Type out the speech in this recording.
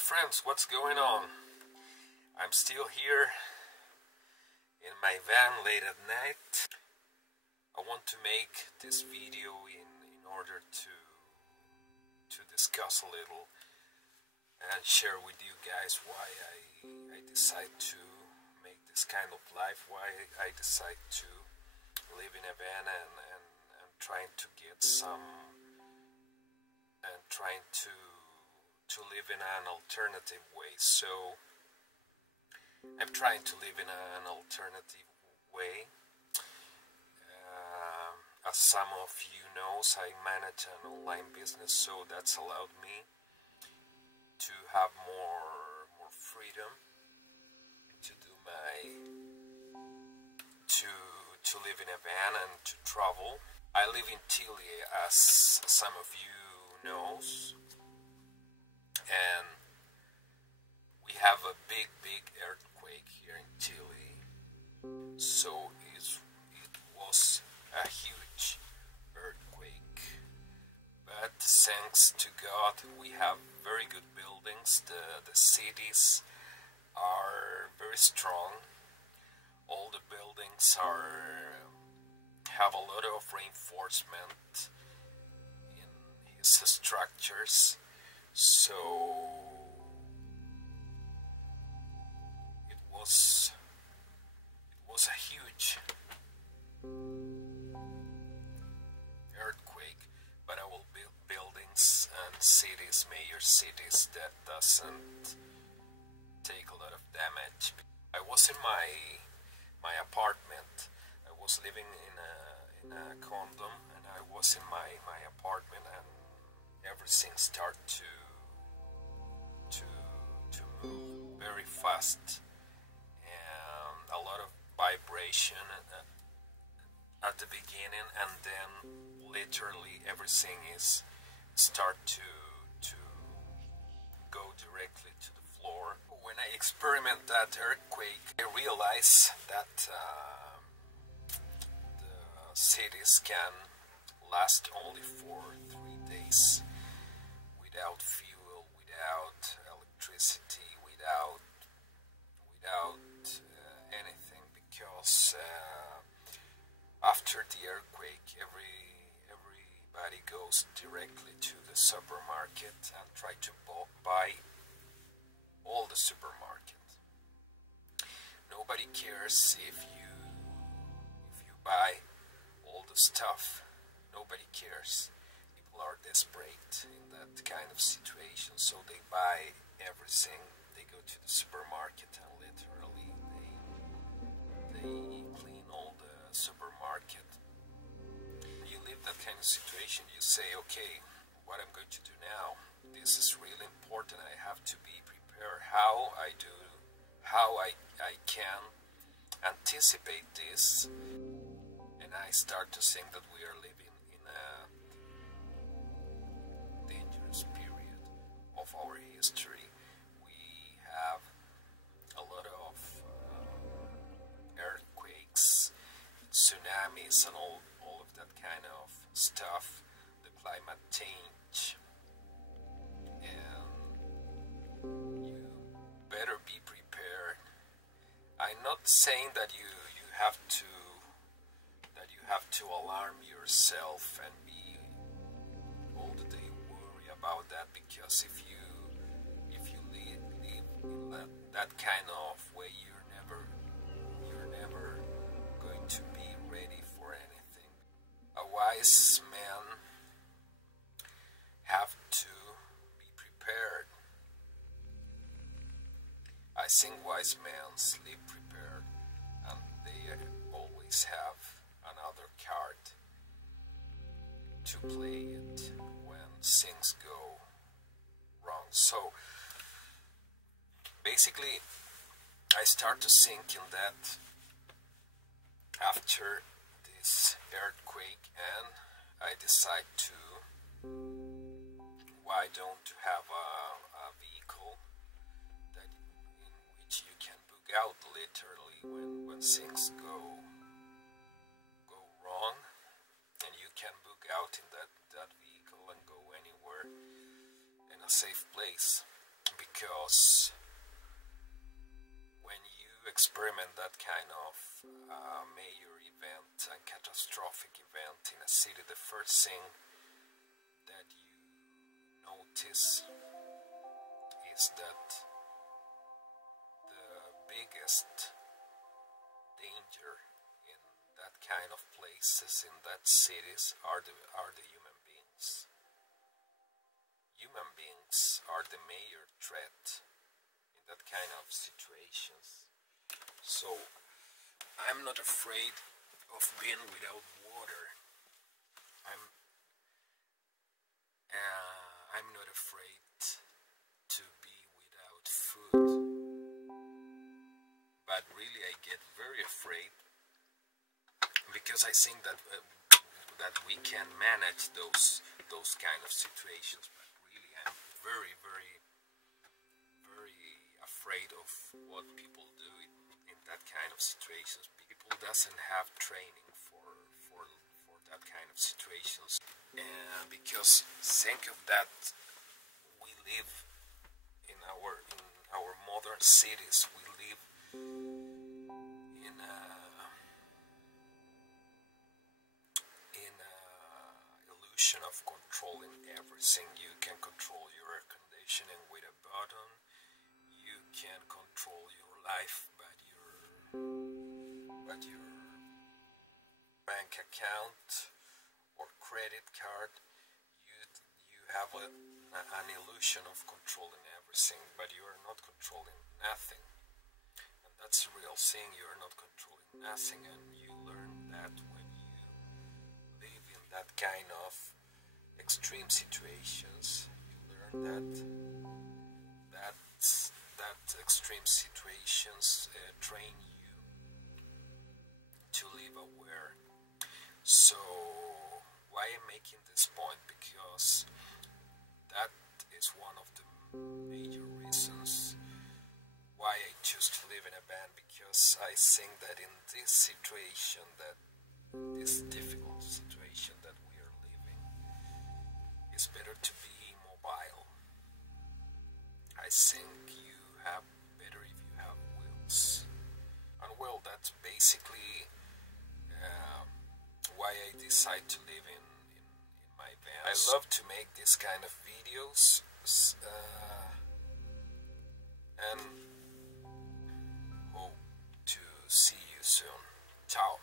friends, what's going on? I'm still here in my van late at night. I want to make this video in order to discuss a little and share with you guys why I decide to make this kind of life, why I decide to live in a van and trying to get some, and trying to live in an alternative way. So I'm trying to live in an alternative way. As some of you knows, I manage an online business, so that's allowed me to have more freedom to do to live in a van and to travel. I live in Chile, as some of you knows, and we have a big earthquake here in Chile. So it was a huge earthquake, but thanks to God we have very good buildings. The cities are very strong. All the buildings have a lot of reinforcement in his structures, so it was a huge earthquake, but our buildings and cities, major cities, that doesn't take a lot of damage. I was in my apartment. I was living in a condo, and I was in my apartment, and everything started to move very fast, and a lot of vibration at the beginning, and then literally everything is start to go directly to the floor. When I experiment that earthquake, I realize that the cities can last only for 3 days without fuel, without electricity, without anything, because after the earthquake, everybody goes directly to the supermarket and try to buy all the supermarket. Nobody cares if you buy all the stuff. Nobody cares. People are desperate in that kind of situation, so they buy everything. They go to the supermarket and literally they clean all the supermarket. You live that kind of situation, you say, okay, what I'm going to do now? This is really important. I have to be prepared. How I can anticipate this, and I start to think that we are living in a dangerous period of our history. We have a lot of earthquakes, tsunamis, and all of that kind of stuff, the climate change, and you better be prepared. I'm not saying that you have to alarm yourself and be all the day worry about that, because if you live in that kind of way, you're never going to be ready for anything. A wise man have to be prepared. I think wise men sleep prepared, and they always have another card to play it when things go wrong. So basically, I start to think in that after this earthquake, and I decide to, why don't you have a vehicle that in which you can book out literally when things go wrong, and you can book out in that vehicle and go anywhere in a safe place. because when you experiment that kind of major event, a catastrophic event in a city, the first thing that you notice is that the biggest danger in that kind of places, in that cities, are the human beings. Human beings are the major threat in that kind of situations. So I'm not afraid of being without water. I'm not afraid to be without food. But really, I get very afraid because I think that that we can manage those kind of situations. But really, I'm very, very, very afraid of what people do in that kind of situations. People doesn't have training for that kind of situations, and because think of that, we live in our modern cities. We live in illusion of controlling everything. You can control your air conditioning with a button. You can control your life by your bank account or credit card. You have an illusion of controlling everything, but you are not controlling nothing. And that's the real thing. You are not controlling nothing, and you learn that when you live in that kind of extreme situations. You learn that extreme situations train you to live aware. So why I'm making this point? Because that is one of the major reasons why I choose to live in a van, because I think that in this situation, that this difficult situation that we are living, it's better to be mobile. I think you have better if you have wheels. And well, that's basically why I decide to live in my van. I love to make this kind of videos, and hope to see you soon. Ciao.